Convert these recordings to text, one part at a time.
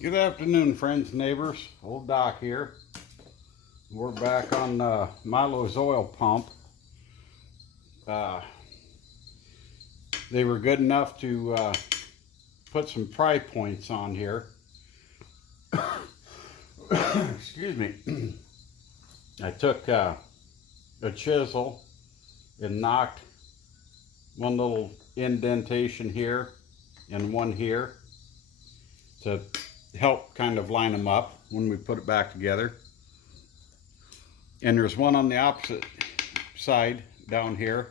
Good afternoon, friends and neighbors. Old Doc here. We're back on Milo's oil pump. They were good enough to put some pry points on here. Excuse me. I took a chisel and knocked one little indentation here and one here to help kind of line them up when we put it back together. And there's one on the opposite side down here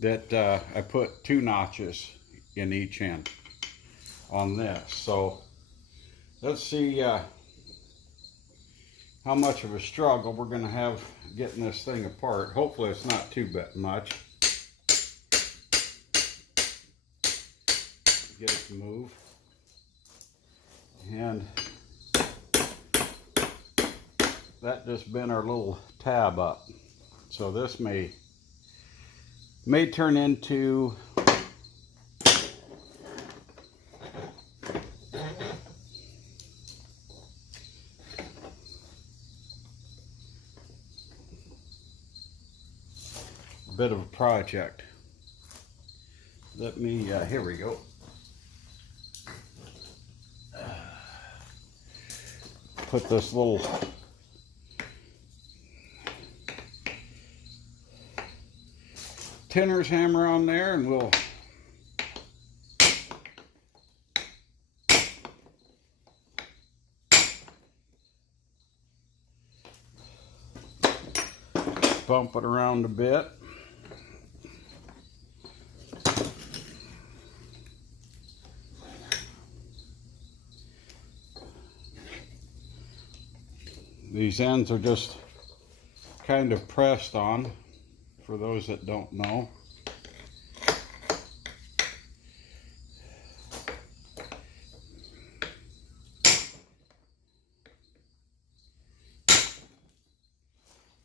that I put 2 notches in each end on this. So let's see how much of a struggle we're going to have getting this thing apart. Hopefully it's not too much. Get it to move. And that just bent our little tab up. So this may turn into a bit of a project. Let me, here we go. Put this little tinner's hammer on there and we'll bump it around a bit. These ends are just kind of pressed on, for those that don't know.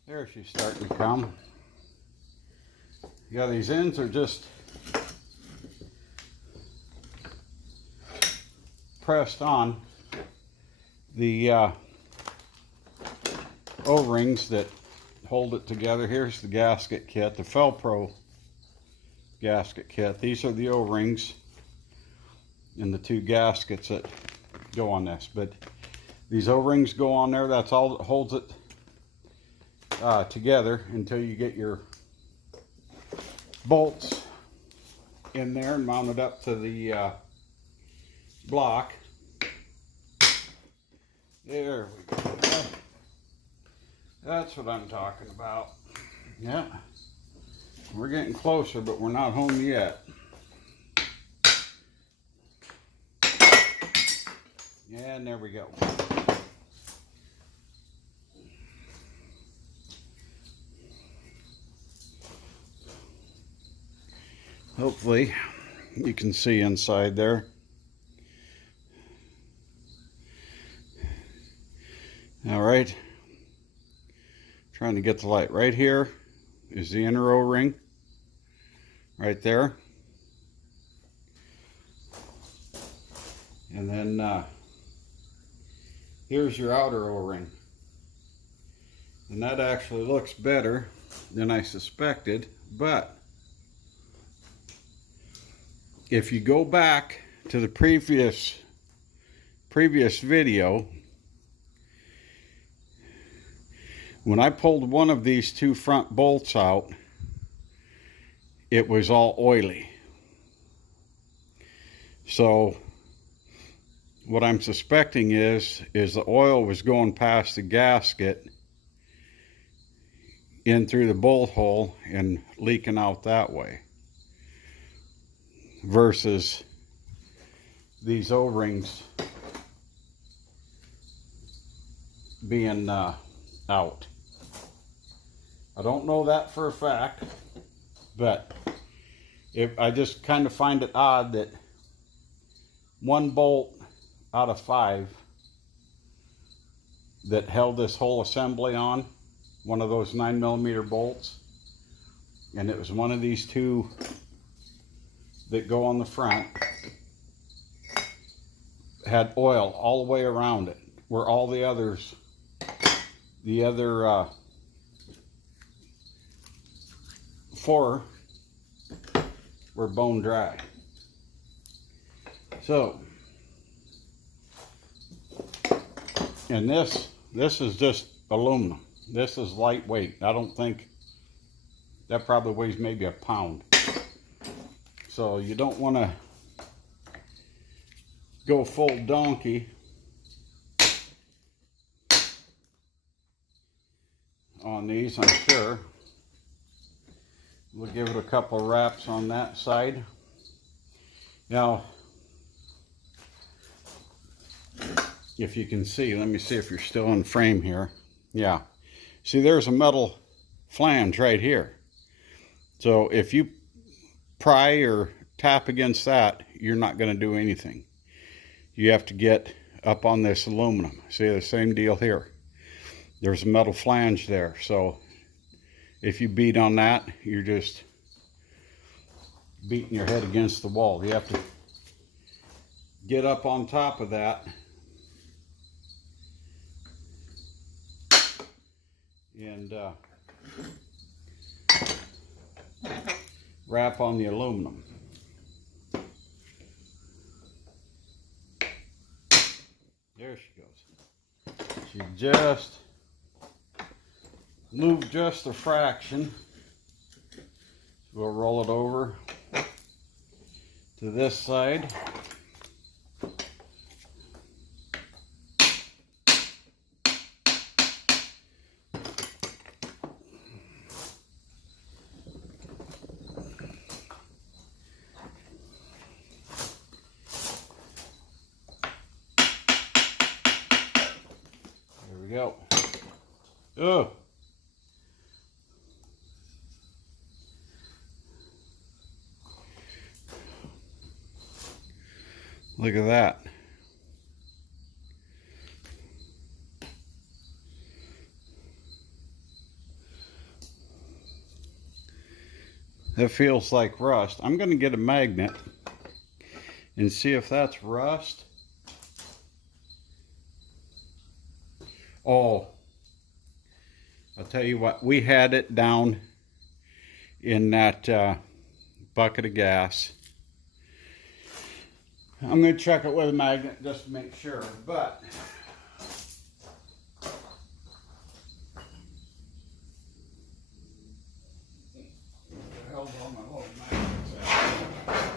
There she's starting to come. Yeah, these ends are just pressed on. The O-rings that hold it together. Here's the gasket kit, the Felpro gasket kit. These are the O-rings and the 2 gaskets that go on this. But these O-rings go on there. That's all that holds it together until you get your bolts in there and mounted up to the block. There we go. That's what I'm talking about. Yeah, we're getting closer, but we're not home yet. Yeah, and there we go. Hopefully you can see inside there. All right. Trying to get the light. Right here is the inner O-ring. Right there. And then here's your outer O-ring. And that actually looks better than I suspected. But if you go back to the previous video, when I pulled one of these 2 front bolts out, it was all oily. So what I'm suspecting is the oil was going past the gasket in through the bolt hole and leaking out that way, versus these O-rings being out. I don't know that for a fact, but I just kind of find it odd that 1 bolt out of 5 that held this whole assembly on, one of those 9mm bolts, and it was one of these 2 that go on the front, had oil all the way around it, where all the others, the other 4 were bone dry. So, and this is just aluminum. This is lightweight. I don't think that probably weighs maybe a pound. So you don't want to go full donkey on these, I'm sure. We'll give it a couple of wraps on that side. Now, if you can see, let me see if you're still in frame here. Yeah. See, there's a metal flange right here. So if you pry or tap against that, you're not going to do anything. You have to get up on this aluminum. See, the same deal here. There's a metal flange there. So if you beat on that, you're just beating your head against the wall. You have to get up on top of that and wrap on the aluminum. There she goes. She just moved just a fraction. We'll roll it over to this side. There we go. Oh. Look at that. That feels like rust. I'm going to get a magnet and see if that's rust. Oh, I'll tell you what, we had it down in that bucket of gas. I'm going to check it with a magnet just to make sure, but where the hell's all my little magnets at?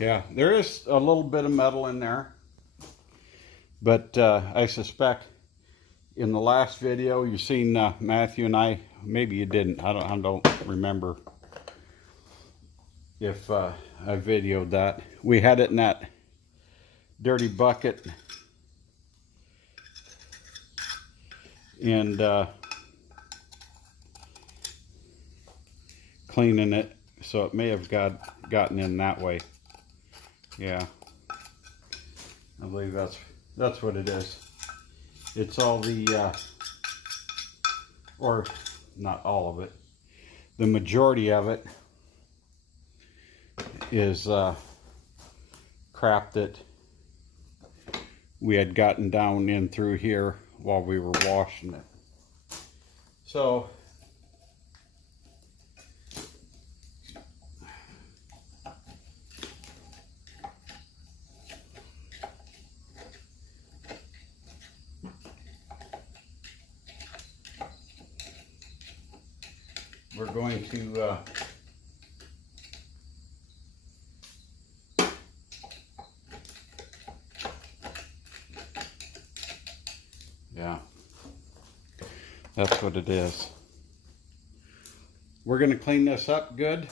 Yeah, there is a little bit of metal in there, but I suspect in the last video you seen Matthew and I, maybe you didn't, I don't remember if I videoed that. We had it in that dirty bucket and cleaning it, so it may have gotten in that way. Yeah, I believe that's what it is. It's all the, or not all of it, the majority of it is crap that we had gotten down in through here while we were washing it. So we're going to yeah, that's what it is. We're going to clean this up good,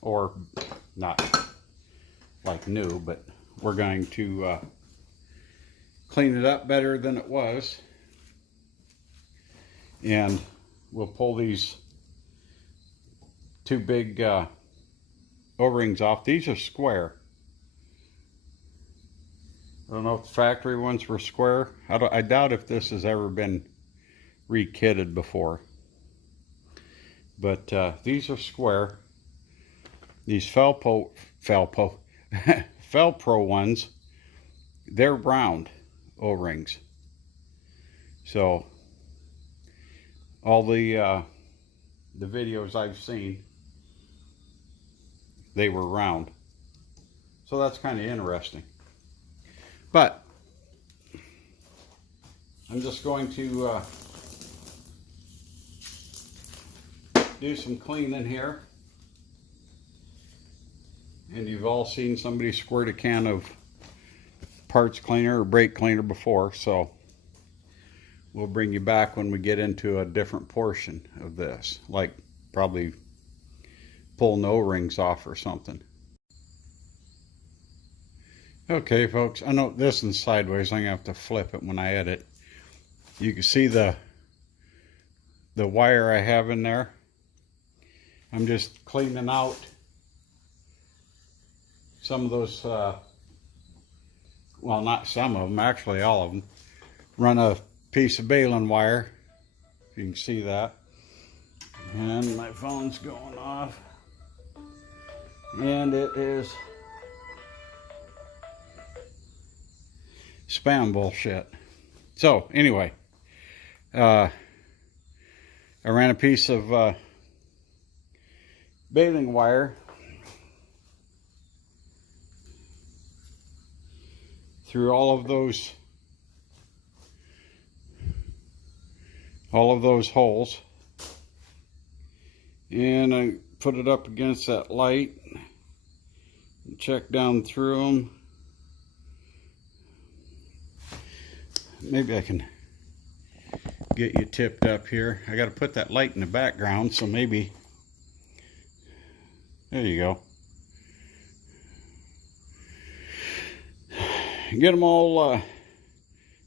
or not like new, but we're going to clean it up better than it was, and we'll pull these 2 big O-rings off. These are square, I don't know if the factory ones were square. I doubt if this has ever been re-kitted before. But these are square. These Felpro ones, they're round O-rings. So all the videos I've seen, they were round. So that's kind of interesting. But I'm just going to do some cleaning here. And you've all seen somebody squirt a can of parts cleaner or brake cleaner before, so we'll bring you back when we get into a different portion of this, like probably pulling the O-rings off or something. Okay, folks, I know this is sideways. I'm going to have to flip it when I edit. You can see the wire I have in there. I'm just cleaning out some of those, well, not some of them, actually all of them. Run a piece of baling wire, if you can see that. And my phone's going off. And it is spam bullshit. So anyway, I ran a piece of baling wire through all of those holes, and I put it up against that light and check down through them. Maybe I can get you tipped up here. I got to put that light in the background, so maybe, there you go. Get them all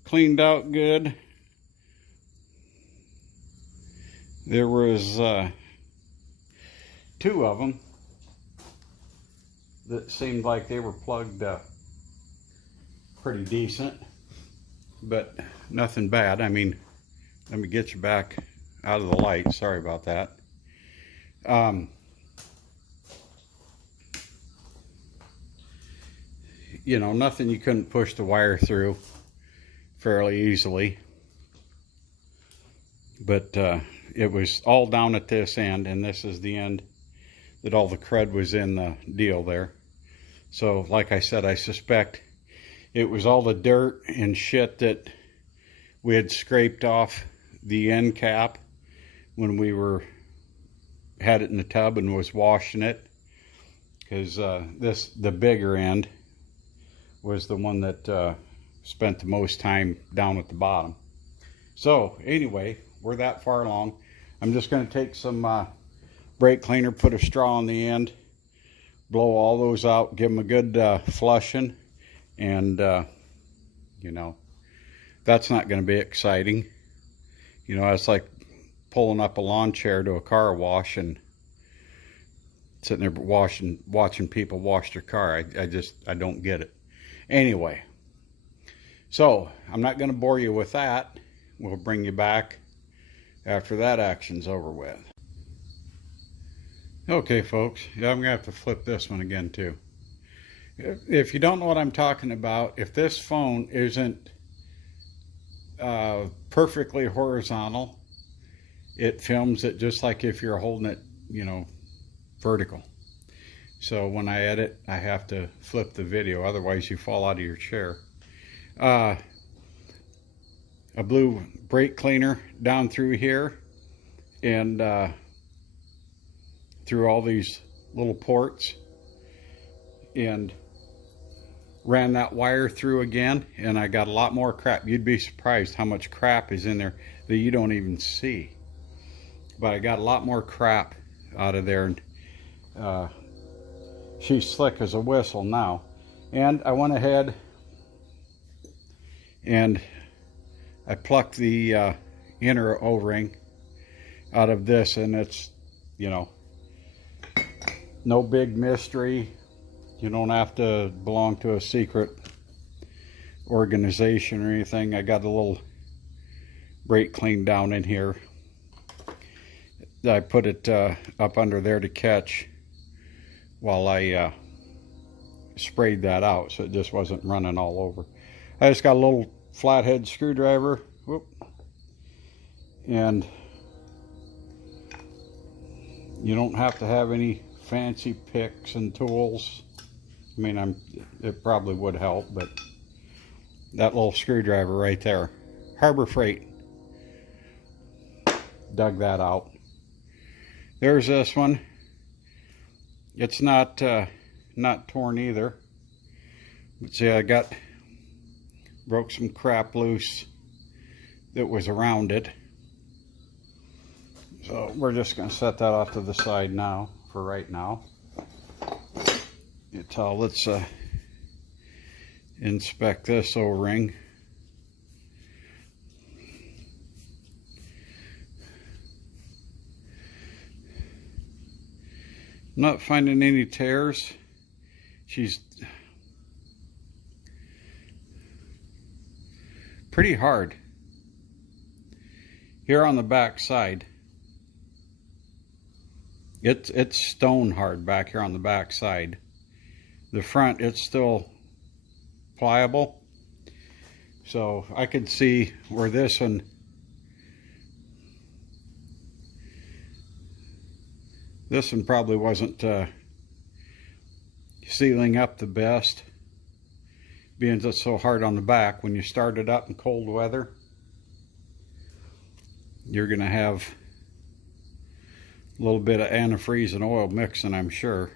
cleaned out good. There was 2 of them that seemed like they were plugged pretty decent, but nothing bad. I mean, let me get you back out of the light. Sorry about that. You know, nothing you couldn't push the wire through fairly easily. But it was all down at this end, and this is the end that all the crud was in the deal there. So, like I said, I suspect it was all the dirt and shit that we had scraped off the end cap when we had it in the tub and was washing it. Because the bigger end was the one that spent the most time down at the bottom. So anyway, we're that far along. I'm just going to take some brake cleaner, put a straw on the end, blow all those out, give them a good flushing, and you know, that's not going to be exciting. You know, it's like pulling up a lawn chair to a car wash and sitting there watching people wash their car. I don't get it. Anyway, so I'm not going to bore you with that. We'll bring you back after that action's over with. Okay, folks, yeah, I'm going to have to flip this one again too. If you don't know what I'm talking about, if this phone isn't perfectly horizontal, it films it just like if you're holding it, you know, vertical. So when I edit, I have to flip the video, otherwise you fall out of your chair. A blue brake cleaner down through here and through all these little ports, and ran that wire through again, and I got a lot more crap. You'd be surprised how much crap is in there that you don't even see. But I got a lot more crap out of there, and she's slick as a whistle now. And I went ahead and I plucked the inner O-ring out of this, and it's, you know, no big mystery. You don't have to belong to a secret organization or anything. I got a little brake clean down in here. I put it up under there to catch while I sprayed that out, so it just wasn't running all over. I just got a little flathead screwdriver. Whoop. And you don't have to have any fancy picks and tools. I mean, it probably would help, but that little screwdriver right there, Harbor Freight, dug that out. There's this one. It's not torn either. But see, I broke some crap loose that was around it. So we're just going to set that off to the side now, for right now. Let's inspect this O-ring. Not finding any tears. She's pretty hard here on the back side. It's stone hard back here on the back side. The front, it's still pliable, so I could see where this one probably wasn't sealing up the best, being it's so hard on the back. When you start it up in cold weather, you're gonna have a little bit of antifreeze and oil mixing, I'm sure,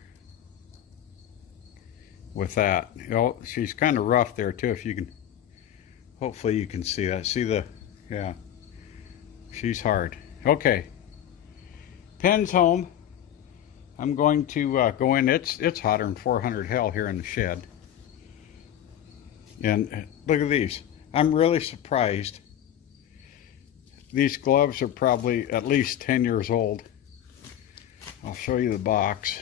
with that. You know, she's kind of rough there too. If you can, hopefully you can see that. Yeah, she's hard. Okay, pen's home. I'm going to go in. It's hotter than 400 hell here in the shed. And look at these. I'm really surprised. These gloves are probably at least 10 years old. I'll show you the box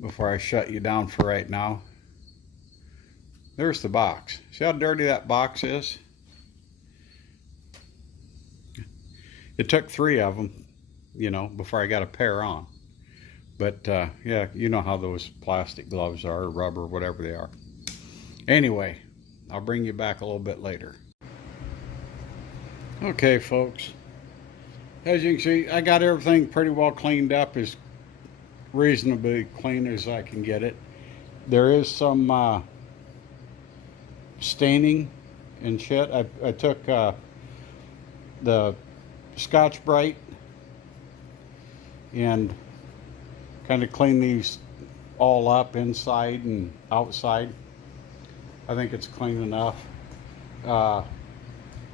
before I shut you down for right now. There's the box. See how dirty that box is? It took 3 of them, you know, before I got a pair on. But yeah, you know how those plastic gloves are, or rubber, whatever they are. Anyway, I'll bring you back a little bit later. Okay, folks. As you can see, I got everything pretty well cleaned up, as reasonably clean as I can get it. There is some staining and shit. I took the Scotch-Brite and kind of cleaned these all up inside and outside. I think it's clean enough.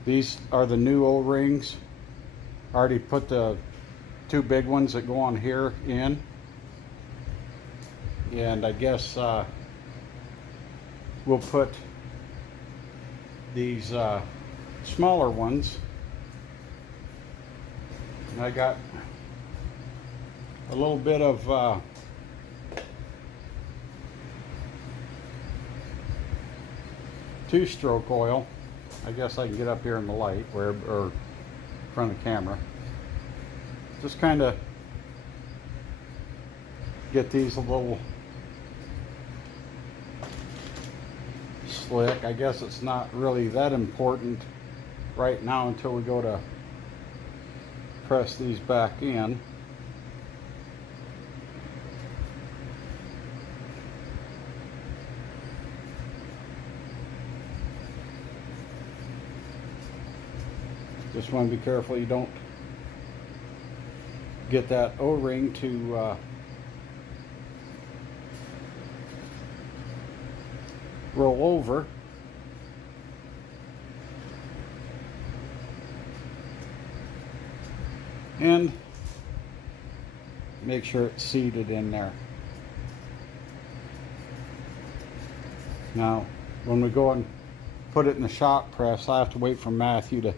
These are the new O-rings. I already put the 2 big ones that go on here in. And I guess we'll put these smaller ones. And I got a little bit of two-stroke oil. I guess I can get up here in the light, or in front of the camera. Just kind of get these a little slick. I guess it's not really that important right now until we go to press these back in. Just want to be careful you don't get that O-ring to roll over. And make sure it's seated in there. Now, when we go and put it in the shop press, I have to wait for Matthew to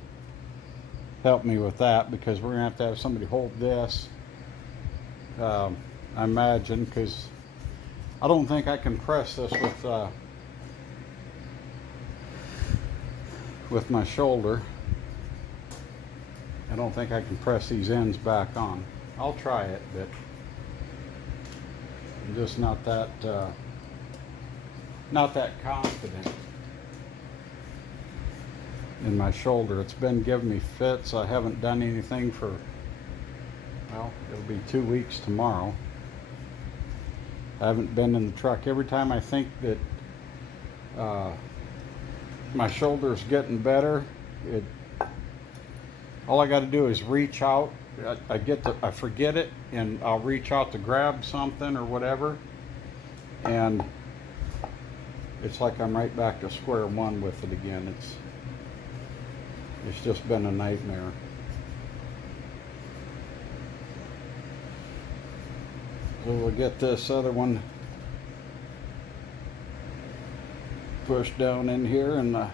help me with that, because we're going to have somebody hold this, I imagine, because I don't think I can press this with with my shoulder. I don't think I can press these ends back on. I'll try it, but I'm just not that confident in my shoulder. It's been giving me fits. I haven't done anything for, well, it'll be 2 weeks tomorrow. I haven't been in the truck. Every time I think that my shoulder's getting better, all I got to do is reach out. I forget it, and I'll reach out to grab something or whatever, and it's like I'm right back to square one with it again. It's just been a nightmare. So we'll get this other one pushed down in here, and oh,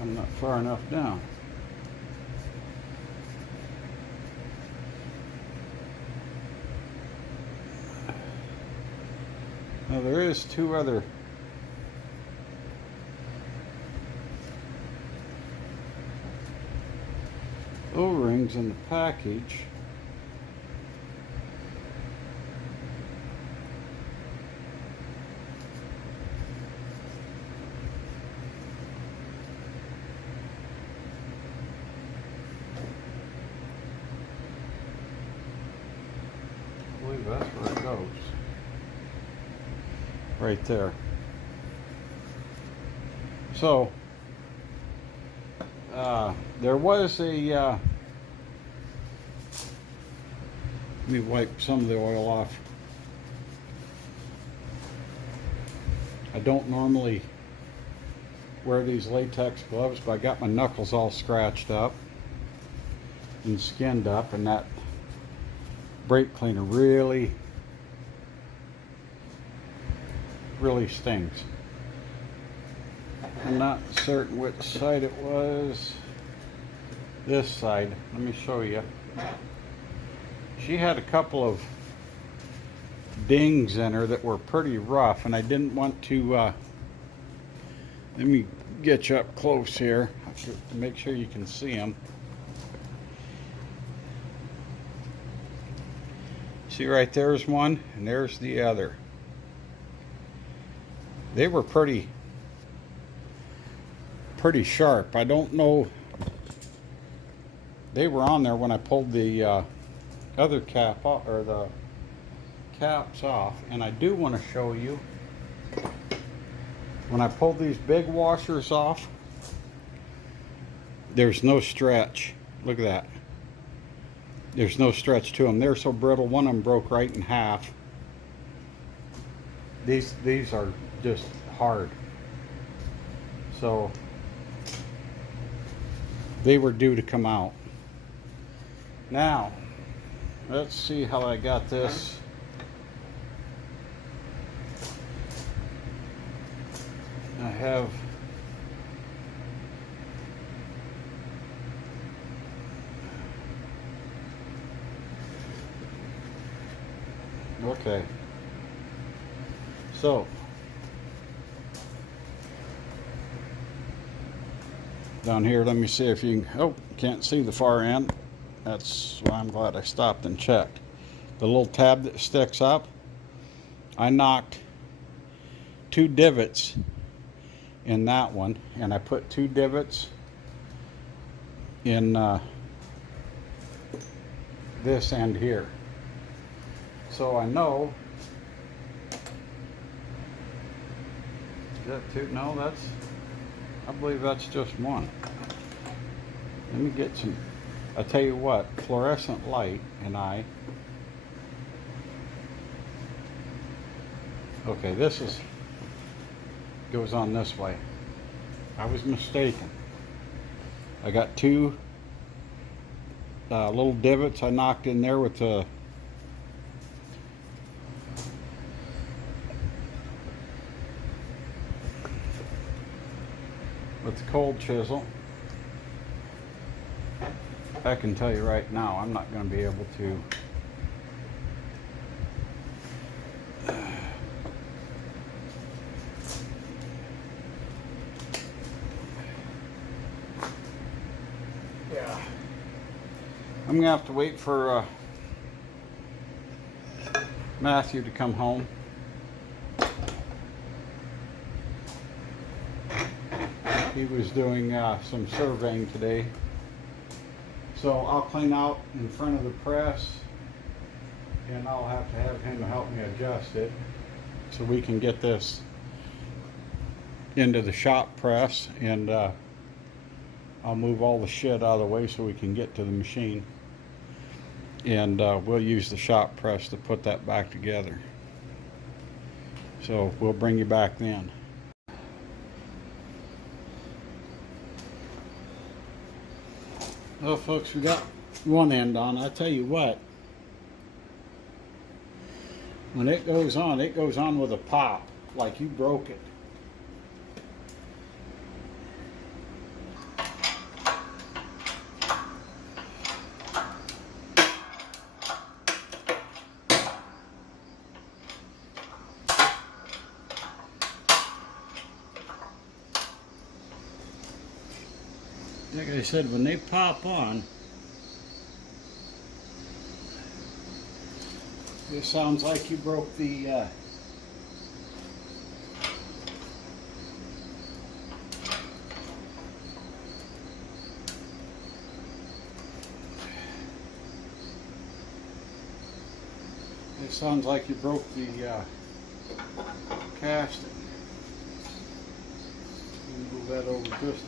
I'm not far enough down. Now there is 2 other O-rings in the package. I believe that's where it goes. Right there. So there was a let me wipe some of the oil off. I don't normally wear these latex gloves, but I got my knuckles all scratched up and skinned up, and that brake cleaner really stings. I'm not certain which side it was. This side. Let me show you. She had a couple of dings in her that were pretty rough, and I didn't want to let me get you up close here to make sure you can see them. See, right there's one, and there's the other. They were pretty sharp. I don't know, they were on there when I pulled the other cap off, or the caps off. And I do want to show you, when I pulled these big washers off, there's no stretch. Look at that. There's no stretch to them. They're so brittle. One of them broke right in half. These are just hard. So they were due to come out. Now, let's see how I got this. I have okay. So down here, let me see if you can, oh, can't see the far end. That's why I'm glad I stopped and checked. The little tab that sticks up, I knocked 2 divots in that one, and I put 2 divots in this end here. So I know, is that 2? No, that's, I believe that's just one. Let me get some, I tell you what, fluorescent light, and okay, this is, goes on this way. I was mistaken. I got 2 little divots I knocked in there with the cold chisel. I can tell you right now, I'm not going to be able to I'm gonna have to wait for Matthew to come home. He was doing some surveying today. So I'll clean out in front of the press, and I'll have to have him help me adjust it so we can get this into the shop press, and I'll move all the shit out of the way so we can get to the machine, and we'll use the shop press to put that back together. So we'll bring you back then. Well, folks, we got one end on. I tell you what, when it goes on with a pop, like you broke it. Like I said, when they pop on, it sounds like you broke the casting. Move that over just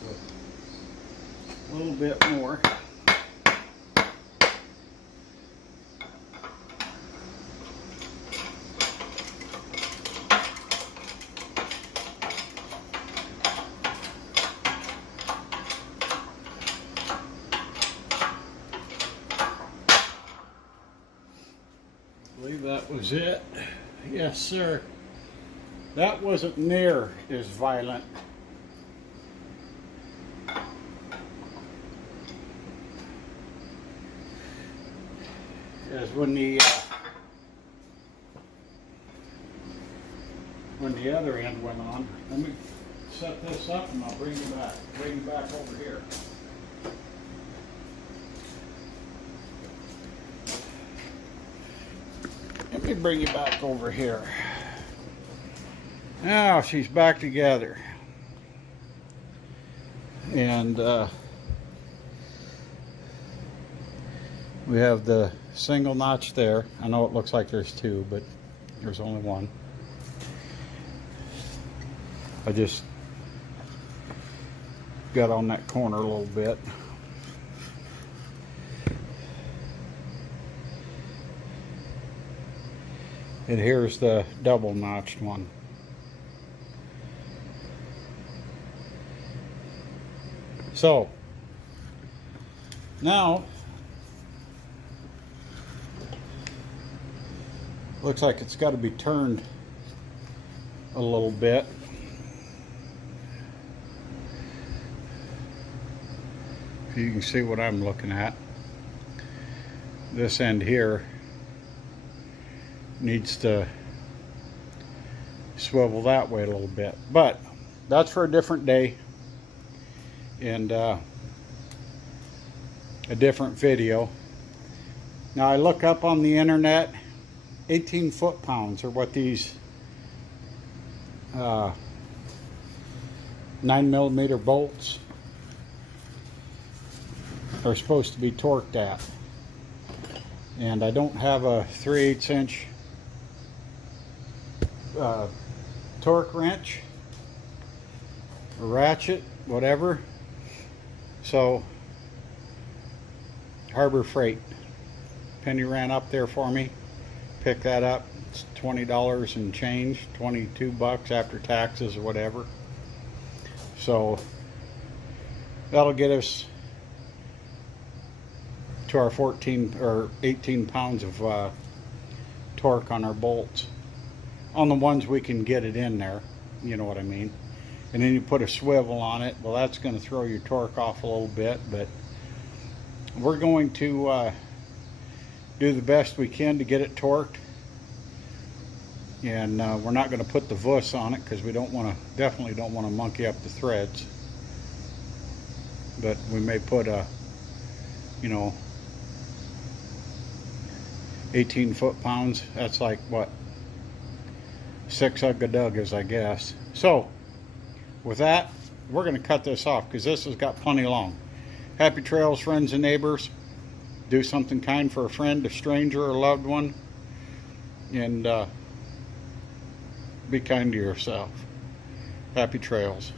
a little bit more. I believe that was it. Yes, sir. That wasn't near as violent. As when the other end went on. Let me set this up and I'll bring you back. Bring you back over here. Let me bring you back over here. Now she's back together. And we have the single notch there. I know it looks like there's two, but there's only one. I just got on that corner a little bit. And here's the double notched one. So now looks like it's got to be turned a little bit. If you can see what I'm looking at. This end here needs to swivel that way a little bit. But that's for a different day and a different video. Now I look up on the internet, 18 foot-pounds are what these 9mm bolts are supposed to be torqued at. And I don't have a 3/8 inch torque wrench or ratchet, whatever. So Harbor Freight, Penny ran up there for me, picked that up. It's $20 and change, 22 bucks after taxes or whatever. So that'll get us to our 14 or 18 pounds of torque on our bolts, on the ones we can get it in there, you know what I mean. And then you put a swivel on it. Well, that's going to throw your torque off a little bit, but we're going to do the best we can to get it torqued. And we're not going to put the VUS on it because we don't want to, definitely don't want to monkey up the threads. But we may put a, you know, 18 foot-pounds. That's like, what, 6 Ugga-Duggas, I guess. So, with that, we're going to cut this off because this has got plenty long. Happy trails, friends and neighbors. Do something kind for a friend, a stranger, or a loved one. And be kind to yourself. Happy trails.